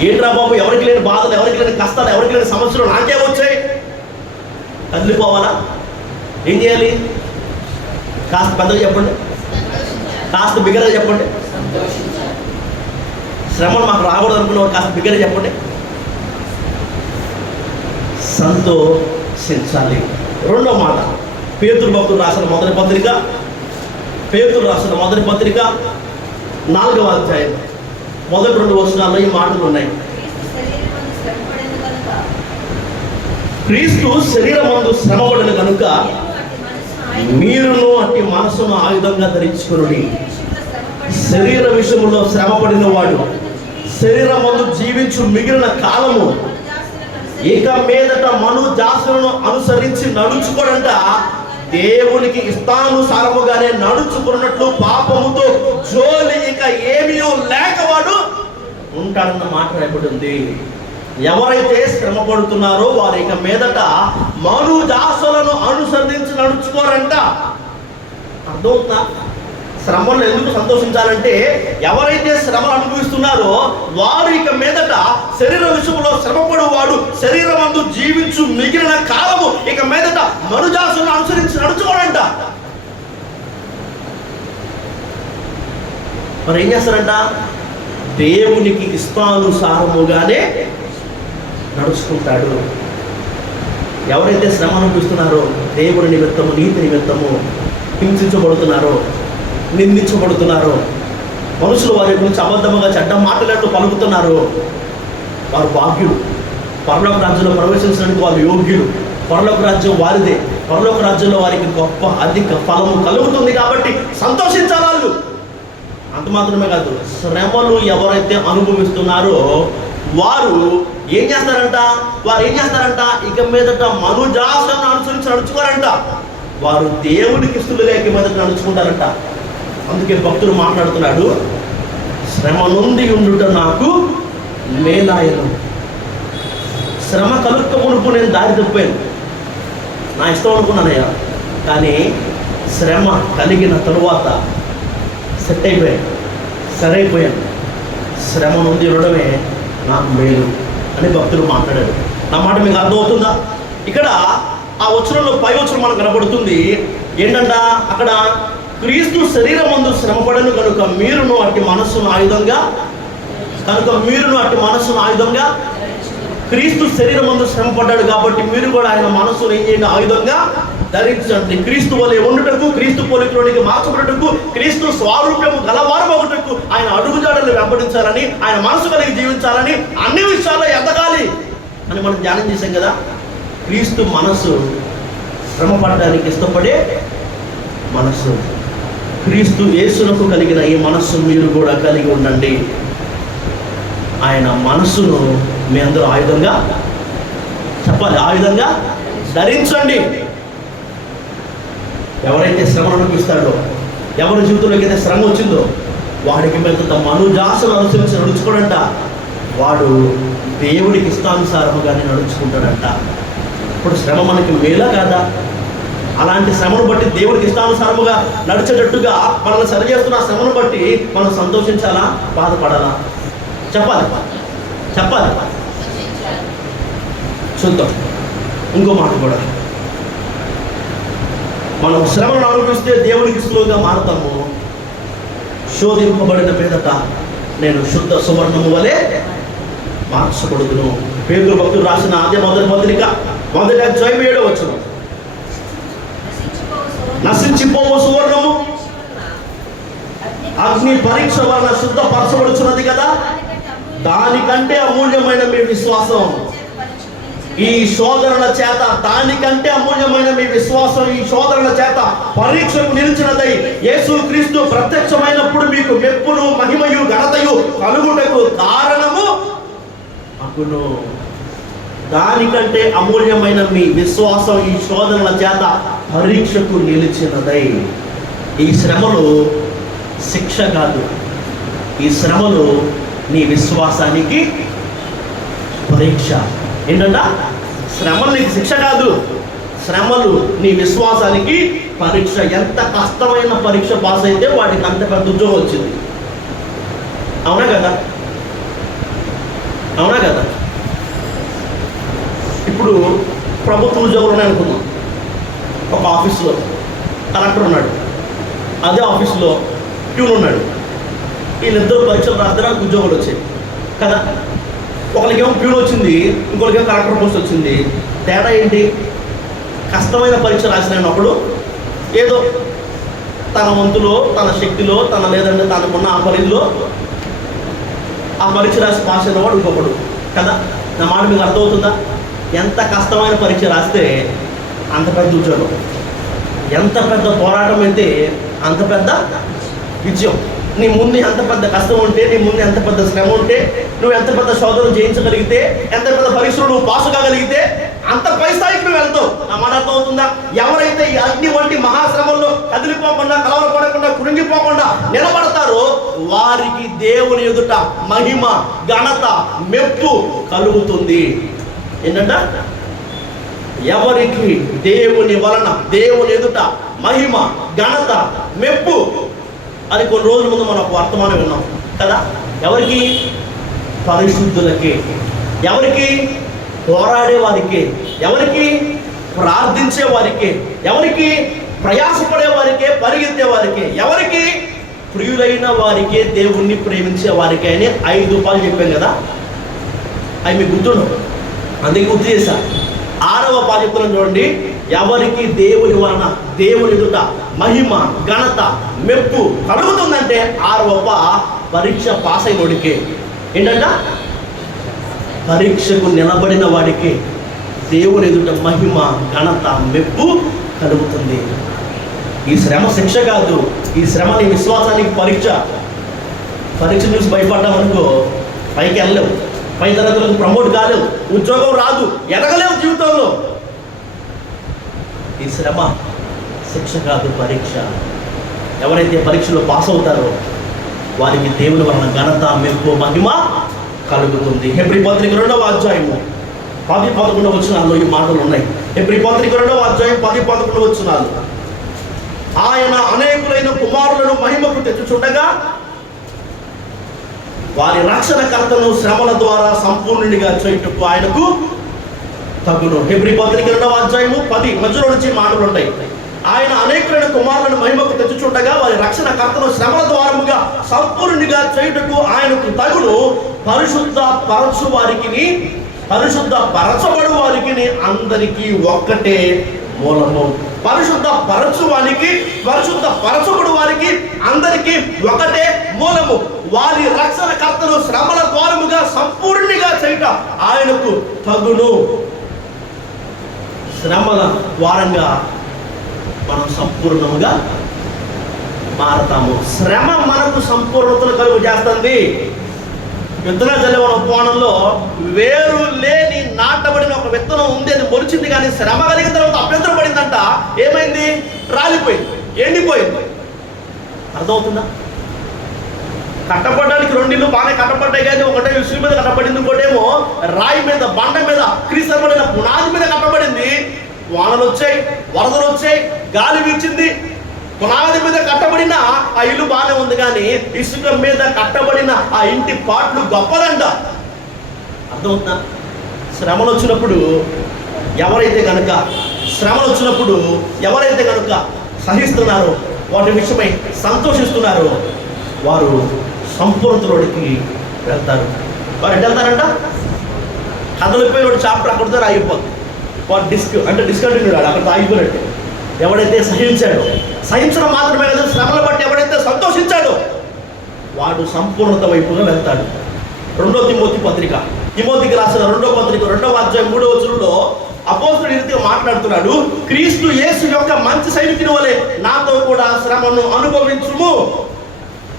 ఏంట్రా బాబు, ఎవరికి లేని బాధలు, ఎవరికి లేని కష్టాలు, ఎవరికి లేని సమస్యలు నాకే వచ్చాయి, కదిలిపోవాలా? ఏం చేయాలి? కాస్త పెద్దగా చెప్పండి, కాస్త బిగ్గరగా చెప్పండి. శ్రమలు మాకు రాకూడదు అనుకున్నవారు కాస్త బిగ్గరగా చెప్పండి. సంతోషించాలి. 2వ మాట, పేతురు భక్తుడు రాసిన మొదటి పత్రిక, పేతురు రాసిన మొదటి పత్రిక 4వ అధ్యాయం మొదటి 2 వచనాల్లో ఈ మాటలు ఉన్నాయి. క్రీస్తు శరీరమందు శ్రమపడిన కనుక మీరును అట్టి మనసును ఆయుధంగా ధరించుకుని. శరీర విషయంలో శ్రమపడిన వాడు శరీరమందు జీవించు మిగిలిన కాలము ఇక మీదట మనుజాసులను అనుసరించి నడుచుకోడంట దేవునికి ఇష్టానుసారముగానే నడుచుకున్నట్లు పాపముతో జోలి ఇక ఏమీ లేకవాడు ఉంటాడన్న మాట రాయబడింది. ఎవరైతే శ్రమ పడుతున్నారో వారు ఇక మీదట మనుజాసులను అనుసరించి నడుచుకోరంట. అర్థమవుతుందా? శ్రమలు ఎందుకు సంతోషించాలంటే ఎవరైతే శ్రమలు అనుభవిస్తున్నారో వారు ఇక మీదట శరీర విషయంలో శ్రమపడు వాడు శరీరమందు జీవించు మిగిలిన కాలము ఇక మీదట మనుజాసులను అనుసరించి నడుచుకోడంట. మరి ఏం చేస్తారంట? దేవునికి ఇష్టానుసారముగానే నడుచుకుంటాడు. ఎవరైతే శ్రమ అనుభవిస్తున్నారో, దేవుని నిమిత్తము, నీతి నిమిత్తము హింసించబడుతున్నారో, నిందించబడుతున్నారో, మనుషులు వారి గురించి అబద్ధముగా చెడ్డ మాటలను పలుకుతున్నారో వారు భాగ్యులు. పరలోక రాజ్యంలో ప్రవేశించడానికి వారు యోగ్యులు. పరలోక రాజ్యం వారిదే. పరలోక రాజ్యంలో వారికి గొప్ప అధిక ఫలము కలుగుతుంది. కాబట్టి సంతోషించాలి వాళ్ళు. అంత మాత్రమే కాదు, శ్రమలు ఎవరైతే అనుభవిస్తున్నారో వారు ఏం చేస్తారంట? ఇక మీదట మనుజాసులను అనుసరించి నడుచుకోరంట. వారు దేవునికి ఇష్టలుగా ఇక మీదట నడుచుకుంటారంట. అందుకే భక్తుడు మాట్లాడుతున్నాడు, శ్రమ నుండి ఉండుట నాకు మేలాయను. శ్రమ కలుక్క మునుపు నేను దారి తప్పాను, నా ఇష్టం అనుకున్నానయ్యా. కానీ శ్రమ కలిగిన తరువాత సెట్ అయిపోయాను, సరైపోయాను. శ్రమ నుండి ఉండడమే నాకు మేలు అని భక్తుడు మాట్లాడాడు. నా మాట మీకు అర్థమవుతుందా? ఇక్కడ ఆ వచనంలో పై వచనం మనకు కనబడుతుంది. ఏంటంట? అక్కడ క్రీస్తు శరీరమందు శ్రమపడను కనుక మీరును అట్టి మనస్సును ఆయుధంగా క్రీస్తు శరీరమందు శ్రమపడ్డాడు కాబట్టి మీరు కూడా ఆయన మనస్సును ఏం చేయండి? ఆయుధంగా ధరించండి. క్రీస్తు వలె ఉండుటకు, క్రీస్తు పోలికలోనికి మార్చబడుటకు, క్రీస్తు స్వారూప్యము గలవారమగుటకు ఆయన అడుగుజాడలు వెంబడించాలని, ఆయన మనసు కలిగి జీవించాలని, అన్ని విషయాల్లో ఎదగాలి అని మనం ధ్యానం చేశాం కదా. క్రీస్తు మనస్సు శ్రమ పడడానికి ఇష్టపడే మనస్సు. క్రీస్తు యేసునకు కలిగిన ఈ మనస్సు మీరు కూడా కలిగి ఉండండి. ఆయన మనస్సును మీ అందరూ ఆయుధంగా చెప్పాలి, ఆయుధంగా ధరించండి. ఎవరైతే శ్రమను అనిపిస్తాడో, ఎవరి జీవితంలోకి అయితే శ్రమ వచ్చిందో వాడికి మీద తమ అనుజాసను అనుసరించి నడుచుకోడంట. వాడు దేవుడికి ఇష్టానుసారముగానే నడుచుకుంటాడంట. ఇప్పుడు శ్రమ మనకి మేలా కాదా? అలాంటి శ్రమను బట్టి దేవుడికి ఇష్టానుసారముగా నడిచేటట్టుగా మనల్ని సరి చేస్తున్న శ్రమను బట్టి మనం సంతోషించాలా, బాధపడాలా? చెప్పాలి చెప్పాలి. చూద్దాం ఇంకో మాట కూడా. మనం శ్రమను అనుభవిస్తే దేవునికి సులువుగా మారుతాము. శోధింపబడిన మీదట నేను శుద్ధ సువర్ణము వలె మార్చబడుదును. పేతురు భక్తుడు రాసిన అదే మొదటి పత్రిక 1:7 వచనం. నశించిపోవు సువర్ణము అగ్ని పరీక్ష వలన శుద్ధపరచబడుచున్నది కదా, దానికంటే అమూల్యమైన మీ విశ్వాసం ఈ శోధనల చేత, దానికంటే అమూల్యమైన మీ విశ్వాసం ఈ శోధనల చేత పరీక్షకు నిలిచినదై యేసు క్రీస్తు ప్రత్యక్షమైనప్పుడు మీకు మెప్పును మహిమయు ఘనతయు కలుగుటకు కారణము అగును. దానికంటే అమూల్యమైన మీ విశ్వాసం ఈ శోధనల చేత పరీక్షకు నిలిచినదై. ఈ శ్రమలు శిక్ష కాదు, ఈ శ్రమలు నీ విశ్వాసానికి పరీక్ష. ఏంటంట? శ్రమలు నీకు శిక్ష కాదు, శ్రమలు నీ విశ్వాసానికి పరీక్ష. ఎంత కష్టమైన పరీక్ష పాస్ అయితే వాడికి అంత పెద్ద ఉద్యోగం వచ్చింది. అవునా కదా? అవునా కదా? ఇప్పుడు ప్రభుత్వ ఉద్యోగులు ఉన్నాయి అనుకుందాం. ఒక ఆఫీస్లో కలెక్టర్ ఉన్నాడు, అదే ఆఫీస్లో ప్యూన్ ఉన్నాడు. వీళ్ళిద్దరు పరీక్షలు రాస్తే నాకు ఉద్యోగాలు వచ్చాయి కదా. ఒకరికేమో ప్యూన్ వచ్చింది, ఇంకొకరికేమో కలెక్టర్ పోస్ట్ వచ్చింది. తేడా ఏంటి? కష్టమైన పరీక్ష రాసినప్పుడు ఏదో తన వంతులో, తన శక్తిలో, తన లేదంటే తనకున్న ఆ పరిధిలో ఆ పరీక్ష రాసి పాస్ అయినవాడు ఇంకొకడు కదా. నా మాట మీకు అర్థమవుతుందా? ఎంత కష్టమైన పరీక్ష రాస్తే అంత పెద్ద ఉద్యోగం, ఎంత పెద్ద పోరాటం అయితే అంత పెద్ద విజయం. నీ ముందు ఎంత పెద్ద కష్టం ఉంటే, నీ ముందు ఎంత పెద్ద శ్రమ ఉంటే, నువ్వు ఎంత పెద్ద శోధన జయించగలిగితే, ఎంత పెద్ద పరీక్షలు నువ్వు పాసు కాగలిగితే అంత పై స్థాయికి నువ్వు వెళ్తావు. నా మాట అర్థం అవుతుందా? ఎవరైతే ఈ అగ్ని వంటి మహాశ్రమంలో కదిలిపోకుండా, కలవరపడకుండా, కురింగిపోకుండా నిలబడతారో వారికి దేవుని ఎదుట మహిమ, ఘనత, మెప్పు కలుగుతుంది. ఏంటంట? ఎవరికి దేవుని వలన, దేవుని ఎదుట మహిమ, ఘనత, మెప్పు. అది కొన్ని రోజుల ముందు మనం ఒక వర్తమానం విన్నాం కదా. ఎవరికి? పరిశుద్ధులకి. ఎవరికి? పోరాడే వారికి. ఎవరికి? ప్రార్థించే వారికి. ఎవరికి? ప్రయాసపడే వారికే, పరిగెత్తే వారికి. ఎవరికి? ప్రియులైన వారికే, దేవుణ్ణి ప్రేమించే వారికి అని 5 రూపాయలు చెప్పాను కదా. అవి మీకు గుర్తుండవు, అందుకే గుర్తు చేశా. 6వ పాఠ్యపురం చూడండి. ఎవరికి దేవుని వలన, దేవుని ఎదుట మహిమ, ఘనత, మెప్పు కలుగుతుందంటే 6వ పరీక్ష పాస్ అయినోడికి. ఏంటంట? పరీక్షకు నిలబడిన వాడికి దేవుని ఎదుట మహిమ, ఘనత, మెప్పు కలుగుతుంది. ఈ శ్రమ శిక్ష కాదు, ఈ శ్రమ నీ విశ్వాసానికి పరీక్ష. పరీక్ష చూసి భయపడ్డామనుకో పైకి వెళ్ళలేవు, పై తరగతులకు ప్రమోట్ కాలేవు, ఉద్యోగం రాదు, ఎదగలేవు జీవితంలో. ఈ శ్రమ శిక్ష కాదు, పరీక్ష. ఎవరైతే పరీక్షలో పాస్ అవుతారో వారికి దేవుని వలన ఘనత, మెప్పు, మహిమ కలుగుతుంది. హెబ్రీ పత్రిక 2వ అధ్యాయము 10-11 వచనాల్లో ఈ మాటలు ఉన్నాయి. హెబ్రీ పత్రిక 2వ అధ్యాయం 10-11 వచనాలు. ఆయన అనేకులైన కుమారులను మహిమకు తెచ్చుచుండగా వారి రక్షణకర్తను శ్రమల ద్వారా సంపూర్ణునిగా చేయుటకు ఆయనకు తగును. హెబ్రీ పత్రిక 2వ అధ్యాయము 10 మధ్యలో నుంచి మాటలు ఉంటాయి. ఆయన అనేకులైన కుమారులను మహిమకు తెచ్చుచుండగా వారి రక్షణకర్తను శ్రమల ద్వారముగా సంపూర్ణునిగా చేయుటకు ఆయనకు తగును. పరిశుద్ధ పరచు వారికి, పరిశుద్ధ పరచబడు వారికి అందరికీ ఒక్కటే మూలము. పరిశుద్ధ పరచు వారికి, పరిశుద్ధ పరచబడు వారికి అందరికీ ఒకటే మూలము. వారి రక్షణకర్తను శ్రమల ద్వారముగా సంపూర్ణిగా చేయుట ఆయనకు తగును. శ్రమల ద్వారంగా మనం సంపూర్ణముగా మారతాము. శ్రమ మనకు సంపూర్ణతను కలుగు చేస్తుంది. విత్తనాలు చల్లే ఉపమానంలో వేరు లేని నాటబడిన ఒక విత్తనం ఉంది, అది మొలిచింది. కానీ శ్రమ కలిగిన తర్వాత అభ్యంతరం పడిందంట. ఏమైంది? రాలిపోయింది, ఎండిపోయింది. అర్థమవుతుందా? కట్టబడడానికి 2 ఇళ్ళు బాగానే కట్టబడ్డాయి, కానీ ఒకటే ఇసుక మీద కట్టబడింది, ఇంకోటేమో రాయి మీద, బండ మీద, క్రీస్తబడిన పునాది మీద కట్టబడింది. వానలు వచ్చాయి, వరదలు వచ్చాయి, గాలి వీచింది. పునాది మీద కట్టబడిన ఆ ఇల్లు బాగానే ఉంది, కానీ ఇసుక మీద కట్టబడిన ఆ ఇంటి పాటలు గొప్పదంట. అర్థమవుతుందా? శ్రమలు వచ్చినప్పుడు ఎవరైతే కనుక సహిస్తున్నారో, వాటి విషయమై సంతోషిస్తున్నారో, వారు సంపూర్ణతలోనికి వెళ్తారు. వారు ఎటు వెళ్తారంట? కదలిపోయిన వాడు చాప్టర్ అక్కడితో ఆగిపోతుంది. వాడు డిస్కంటిన్యూ అక్కడ ఆగిపోయినట్టు. ఎవడైతే సహించడం మాత్రమే కాదు, శ్రమలు బట్టి ఎవడైతే సంతోషించాడో వాడు సంపూర్ణత వైపుగా వెళ్తాడు. 2 తిమోతికి రాసిన 2వ పత్రిక 2వ అధ్యాయం 3వ వచనంలో అపోస్తలుడు ఈ రీతిగా మాట్లాడుతున్నాడు. క్రీస్తు యేసు యొక్క మంచి సైనికుని వలె నాతో కూడా శ్రమను అనుభవించుము.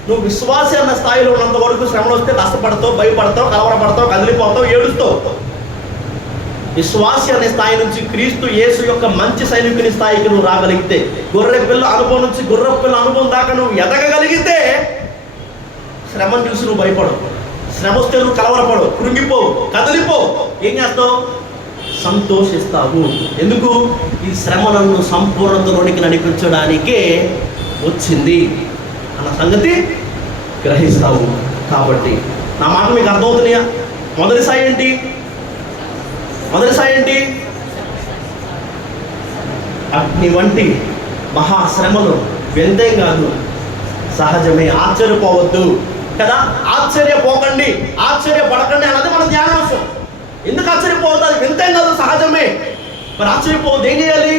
నువ్వు విశ్వాసి అన్న స్థాయిలో ఉన్నంత వరకు శ్రమలు వస్తే కష్టపడతావు, భయపడతావు, కలవరపడతావు, కదిలిపోతావు, ఏడుస్తావు. విశ్వాసి అనే స్థాయి నుంచి క్రీస్తు యేసు యొక్క మంచి సైనికుని స్థాయికి నువ్వు రాగలిగితే, గొర్రె పిల్ల అనుభవం నుంచి గుర్ర పిల్ల అనుభవం దాకా నువ్వు ఎదగగలిగితే, శ్రమను చూసి నువ్వు భయపడవు, శ్రమ వస్తే నువ్వు కలవరపడవు, కృంగిపోవు, కదిలిపోవు. ఏం చేస్తావు? సంతోషిస్తావు. ఎందుకు? ఈ శ్రమ నన్ను సంపూర్ణతలోనికి నడిపించడానికే వచ్చింది అన్న సంగతి గ్రహిస్తావు. కాబట్టి నా మాట మీకు అర్థమవుతున్నాయా? మొదటి స్థాయి ఏంటి? అగ్ని వంటి మహాశ్రమలు వింతేం కాదు, సహజమే. ఆశ్చర్యపోవద్దు కదా, ఆశ్చర్యపోకండి, ఆశ్చర్యపడకండి అన్నది మన ధ్యానాంశం. ఎందుకు ఆశ్చర్యపోవద్దు? అది వింతేం కాదు, సహజమే. మరి ఆశ్చర్యపోవద్దు, ఏం చేయాలి?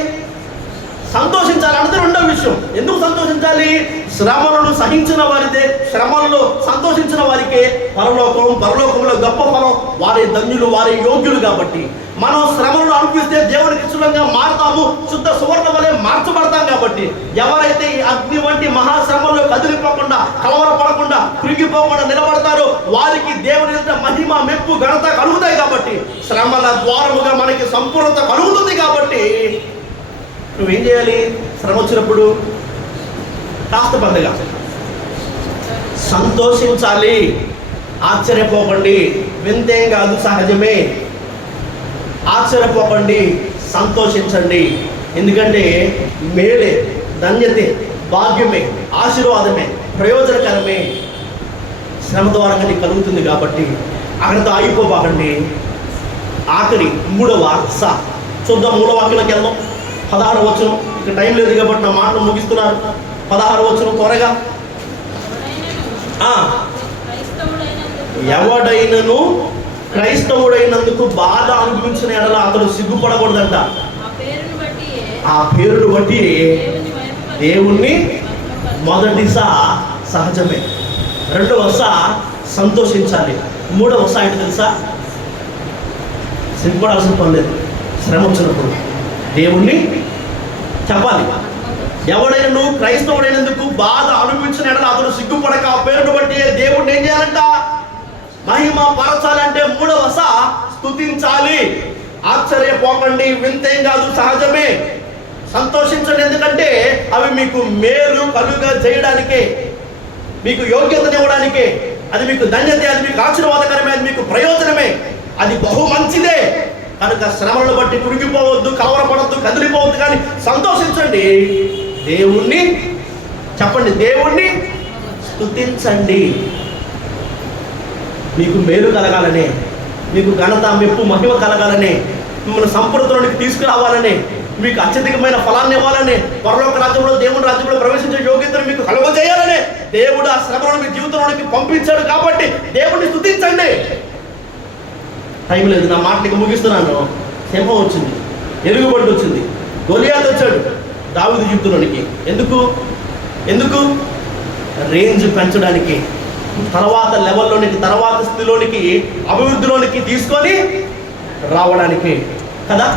సంతోషించాలి అన్నది 2వ విషయం. ఎందుకు సంతోషించాలి? శ్రమలను సహించిన వారిదే, శ్రమలలో సంతోషించిన వారికే పరలోకంలో గొప్ప ఫలం. వారి ధన్యులు, వారి యోగ్యులు. కాబట్టి మనం శ్రమలను అనిపిస్తే దేవునికి ఇష్టంగా మారుతాము, శుద్ధ సువర్ణ వలె మార్చబడతాం. కాబట్టి ఎవరైతే ఈ అగ్ని వంటి మహాశ్రమంలో కదిలిపోకుండా, కలవరపడకుండా, కృంగిపోకుండా నిలబడతారో వారికి దేవుని యొక్క మహిమ, మెప్పు, ఘనత కలుగుతాయి. కాబట్టి శ్రమల ద్వారముగా మనకి సంపూర్ణత కలుగుతుంది. కాబట్టి నువ్వేం చేయాలి? శ్రమ వచ్చినప్పుడు కాస్త పెద్దగా సంతోషించాలి. ఆశ్చర్యపోకండి, వింతేం కాదు, సహజమే. ఆశ్చర్యపోకండి, సంతోషించండి. ఎందుకంటే మేలే, ధన్యతే, భాగ్యమే, ఆశీర్వాదమే, ప్రయోజనకరమే శ్రమ ద్వారా నీకు కలుగుతుంది. కాబట్టి అక్కడితో ఆగిపోబాకండి. ఆఖరి 3వ చూద్దాం. 3వ వాక్యంలోకి వెళ్దాం. 16వ వచనం. ఇక టైం లేదు కాబట్టి నా మాటలు ముగిస్తున్నాను. 16వ వచనం త్వరగా. ఎవడైనను క్రైస్తవుడైనందుకు బాధ అనుభవించిన ఎడల అతడు సిగ్గుపడకూడదంట. ఆ పేరును బట్టి దేవుణ్ణి మొదటి సహజమే, 2వ సంతోషించాలి, 3వ ఏంటి తెలుసా? సిగ్గుపడాల్సిన పని లేదు. శ్రమ వచ్చినప్పుడు దేవుణ్ణి చెప్పాలి. ఎవడైనా క్రైస్తవుడైనందుకు బాధ అనుభవించిన ఎడల అతను సిగ్గుపడక ఆ పేరును బట్టి దేవుణ్ణి ఏం చేయాలంట? మహిమ పరచాలంటే 3వ స్తుతించాలి. ఆశ్చర్యపోకండి, వింతేం కాదు, సహజమే. సంతోషించండి, ఎందుకంటే అవి మీకు మేలు కలుగా చేయడానికే, మీకు యోగ్యతనివ్వడానికే. అది మీకు ధన్యతే, అది మీకు ఆశీర్వాదకరమే, అది మీకు ప్రయోజనమే, అది బహు మంచిదే. కనుక శ్రమలను బట్టి కురిగిపోవద్దు, కలవరపడద్దు, కదిలిపోవద్దు, కానీ సంతోషించండి. దేవుణ్ణి చెప్పండి, దేవుణ్ణి స్తుతించండి. మీకు మేలు కలగాలనే, మీకు ఘనత, మెప్పు, మహిమ కలగాలనే, మిమ్మల్ని సంపూర్ణతలోనికి తీసుకురావాలనే, మీకు అత్యధికమైన ఫలాన్ని ఇవ్వాలనే, పరలోక రాజ్యంలో దేవుని రాజ్యంలో ప్రవేశించే యోగ్యతను మీకు కలుగజేయాలనే దేవుడు ఆ శ్రమలను మీ జీవితంలోనికి పంపించాడు. కాబట్టి దేవుణ్ణి స్తుతించండి. టైం లేదు, నా మాటకి ముగిస్తున్నాను. సింహం వచ్చింది, ఎలుగుబంటి వచ్చింది, గొలియాతు వచ్చాడు దావీదు జీవితంలోనికి. ఎందుకు? రేంజ్ పెంచడానికి, తర్వాత లెవెల్లోనికి, తర్వాత స్థితిలోనికి, అభివృద్ధిలోనికి తీసుకొని రావడానికి కదా.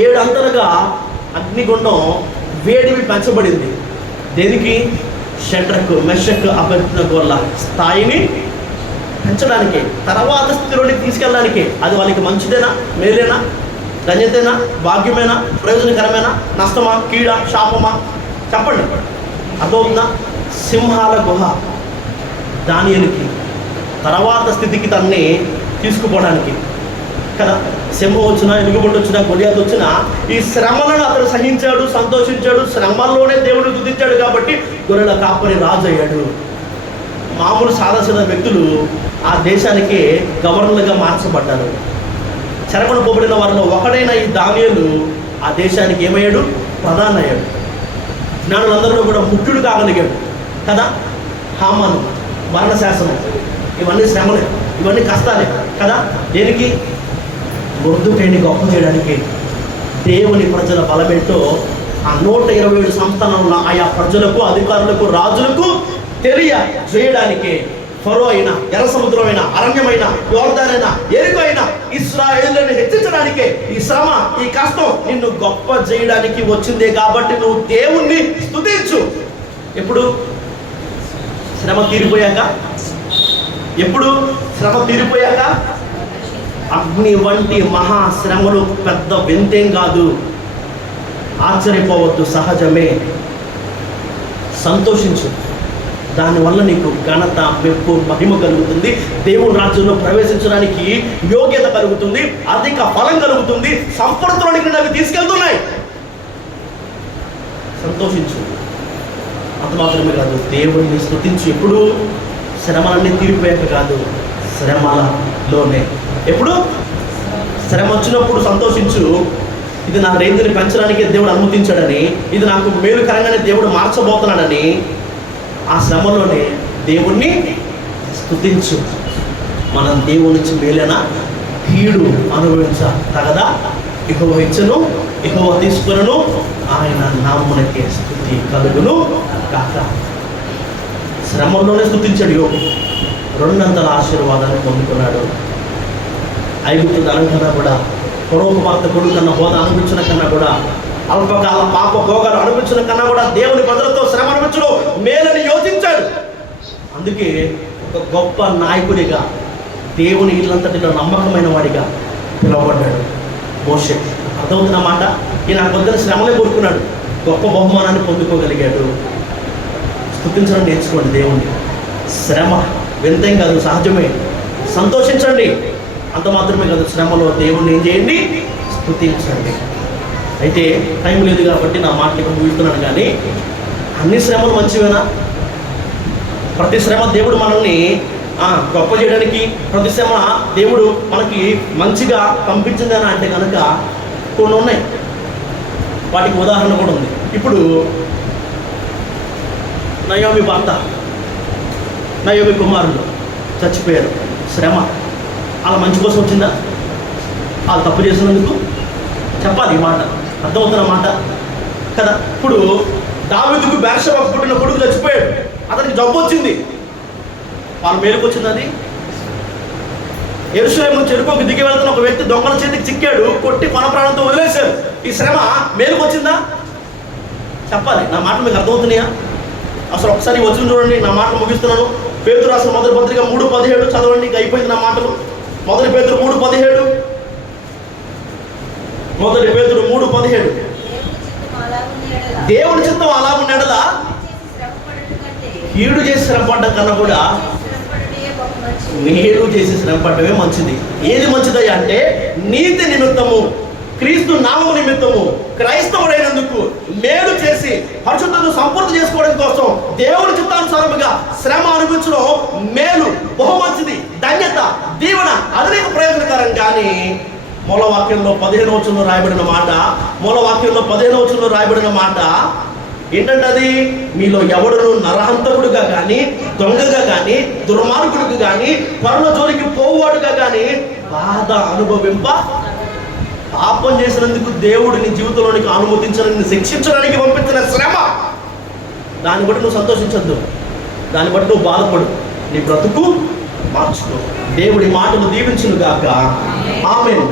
7 అంతలుగా అగ్నిగుండం వేడివి పెంచబడింది. దేనికి? షడ్రకు, మెషక్, అబేద్నెగోల స్థాయిని పెంచడానికి, తర్వాత స్థితిలోనికి తీసుకెళ్ళడానికి. అది వాళ్ళకి మంచిదేనా, మేలేనా, ధన్యతేనా, భాగ్యమేనా, ప్రయోజనకరమేనా, నష్టమా, కీడ, శాపమా? చెప్పండి. అదవుతుందా? సింహాల గుహ దానియేలుకి తర్వాత స్థితికి తనని తీసుకుపోవడానికి కదా. సింహం వచ్చినా, ఎలుగుబంటి వచ్చినా, గొలియాతు వచ్చినా ఈ శ్రమలను అతను సహించాడు, సంతోషించాడు. శ్రమల్లోనే దేవుడు స్తుతించాడు కాబట్టి గొర్రెల కాపరి రాజు అయ్యాడు. మామూలు సాదాసీదా వ్యక్తులు ఆ దేశానికి గవర్నర్లుగా మార్చబడ్డారు. చెరపను పోబడిన వారిలో ఒకడైన ఈ దానియేలు ఆ దేశానికి ఏమయ్యాడు? ప్రధాని అయ్యాడు. జ్ఞానులందరిలో కూడా ముఖ్యుడు కాగలిగాడు కదా. హామాను, మరణ శాసనం, ఇవన్నీ శ్రమలే, ఇవన్నీ కష్టాలే కదా. దేనికి? మొర్దెకైని గొప్ప చేయడానికి. దేవుని ప్రజల బలమేంటో ఆ 127 సంస్థానంలో ఆయా ప్రజలకు, అధికారులకు, రాజులకు తెలియజేయడానికి. ఫరో అయినా, ఎర్ర సముద్రం అయినా, అరణ్యమైన, యోర్దాన్ అయినా, యెరికో అయినా ఇశ్రాయేలుని హెచ్చించడానికే ఈ శ్రమ, ఈ కష్టం నిన్ను గొప్ప చేయడానికి వచ్చిందే. కాబట్టి నువ్వు దేవుణ్ణి స్తుతించు. ఎప్పుడు? శ్రమ తీరిపోయాక. ఎప్పుడు? శ్రమ తీరిపోయాక. అగ్ని వంటి మహాశ్రమలు పెద్ద వింతేం కాదు. ఆశ్చర్యపోవద్దు, సహజమే. సంతోషించు. దానివల్ల నీకు ఘనత, మెప్పు, మహిమ కలుగుతుంది. దేవుని రాజ్యంలో ప్రవేశించడానికి యోగ్యత కలుగుతుంది, అధిక ఫలం కలుగుతుంది, సంపదలోనికి అవి తీసుకెళ్తున్నాయి. సంతోషించు. అంత మాత్రమే కాదు, దేవుడిని స్తుతించు. ఎప్పుడు? శ్రమలన్నీ తీరిపోయాక కాదు, శ్రమలలోనే. ఎప్పుడు? శ్రమ వచ్చినప్పుడు సంతోషించు. ఇది నా రేంజ్ని పెంచడానికి దేవుడు అనుమతించాడని, ఇది నాకు మేలుకరంగానే దేవుడు మార్చబోతున్నాడని ఆ శ్రమలోనే దేవుణ్ణి స్తుతించు. మనం దేవుని నుంచి మేలైన కీడు అనుభవించ తగదా? యెహోవా ఇచ్చును, యెహోవా తీసుకును, ఆయన నామమునకే స్తుతి కలుగును గాక. శ్రమంలోనే స్తుతించాడు యోబు. 200 ఆశీర్వాదాన్ని పొందుకున్నాడు. ఐగుప్తు ధనం కన్నా కూడా, పరోపభక్త కొడుకు కన్నా, హోదా అనుభవించిన కన్నా కూడా, అల్పకాల పాప భోగాలు అనిపించడం కన్నా కూడా దేవుని ప్రజలతో శ్రమ అనిపించడం మేలని యోచించాడు. అందుకే ఒక గొప్ప నాయకుడిగా, దేవుని ఇల్లంతటిలో నమ్మకమైన వాడిగా పిలువబడ్డాడు మోషే. అర్థమవుతున్న మాట. ఈయన కొద్దిగా శ్రమలే కోరుకున్నాడు, గొప్ప బహుమానాన్ని పొందుకోగలిగాడు. స్తుతించడం నేర్చుకోండి దేవుణ్ణి. శ్రమ వింతేం కాదు, సహజమే. సంతోషించండి. అంత మాత్రమే కాదు, శ్రమలో దేవుణ్ణి ఏం చేయండి? స్తుతించండి. అయితే టైం లేదు కాబట్టి నా మాటలు ముగిస్తున్నాను. కానీ అన్ని శ్రమలు మంచివేనా? ప్రతి శ్రమ దేవుడు మనల్ని గొప్ప చేయడానికి, ప్రతి శ్రమ దేవుడు మనకి మంచిగా పంపించిందని అంటే కనుక కొన్ని ఉన్నాయి. వాటికి ఉదాహరణ కూడా ఉంది. ఇప్పుడు నయోమి భర్త, నయోమి కుమారులు చచ్చిపోయారు. శ్రమ వాళ్ళ మంచి కోసం వచ్చిందా? వాళ్ళు తప్పు చేసినందుకు చెప్పాలి ఈ మాట. అర్థమవుతున్న మాట కదా. ఇప్పుడు దావీదుకు బెర్షెబా పుట్టిన కొడుకు చచ్చిపోయాడు, అతనికి జబ్బు వచ్చింది. వాళ్ళ మేలుకు వచ్చింది. అది యెరూషలేము నుంచి యెరికోకు దిగి వెళ్తున్న ఒక వ్యక్తి దొంగల చేతికి చిక్కాడు, కొట్టి కొన ప్రాణంతో వదిలేశారు. ఈ శ్రమ మేలుకు వచ్చిందా? చెప్పాలి. నా మాట మీకు అర్థమవుతున్నాయా? అసలు ఒకసారి వచ్చిన చూడండి. నా మాటలు ముగిస్తున్నాను. పేతురు రాసిన మొదటి పత్రిక 3:17 చదవండి. ఇంక అయిపోయింది నా మాటలు. మొదటి పేతురు 3:17. మొదటి పేతురు 3:17. దేవుని చిత్తం అలా ఉండేలా కీడు చేసి శ్రమపడ్డ కన్నా కూడా మేలు చేసి శ్రమపడమే మంచిది. ఏది మంచిదయ్యా అంటే, నీతి నిమిత్తము, క్రీస్తు నామము నిమిత్తము, క్రైస్తవుడైనందుకు మేలు చేసి పరిశుద్ధతను సంపూర్తి చేసుకోవడం కోసం దేవుని చిత్తానుసారముగా శ్రమ అనిపించడం మేలు, బహు మంచిది, ధన్యత, దీవెన, అది నీకు ప్రయోజనకరం. కానీ మూలవాక్యంలో 15వ వచనంలో రాయబడిన మాట, మూలవాక్యంలో 15వ వచనంలో రాయబడిన మాట ఏంటంటే, అది మీలో ఎవడును నరహంతకుడుగా కానీ, దొంగగా కానీ, దుర్మార్గుడికి కానీ, పరుల జోలికి పోవాడుగా కానీ బాధ అనుభవింప, పాపం చేసినందుకు దేవుడు నీ జీవితంలోనికి అనుమతించడానికి, శిక్షించడానికి పంపించిన శ్రమ. దాన్ని బట్టి నువ్వు సంతోషించద్దు, దాన్ని బట్టి నువ్వు బాధపడు, నీ బ్రతుకు మార్చుకో. దేవుడి మాటలు దీవించును గాక. ఆమేన్.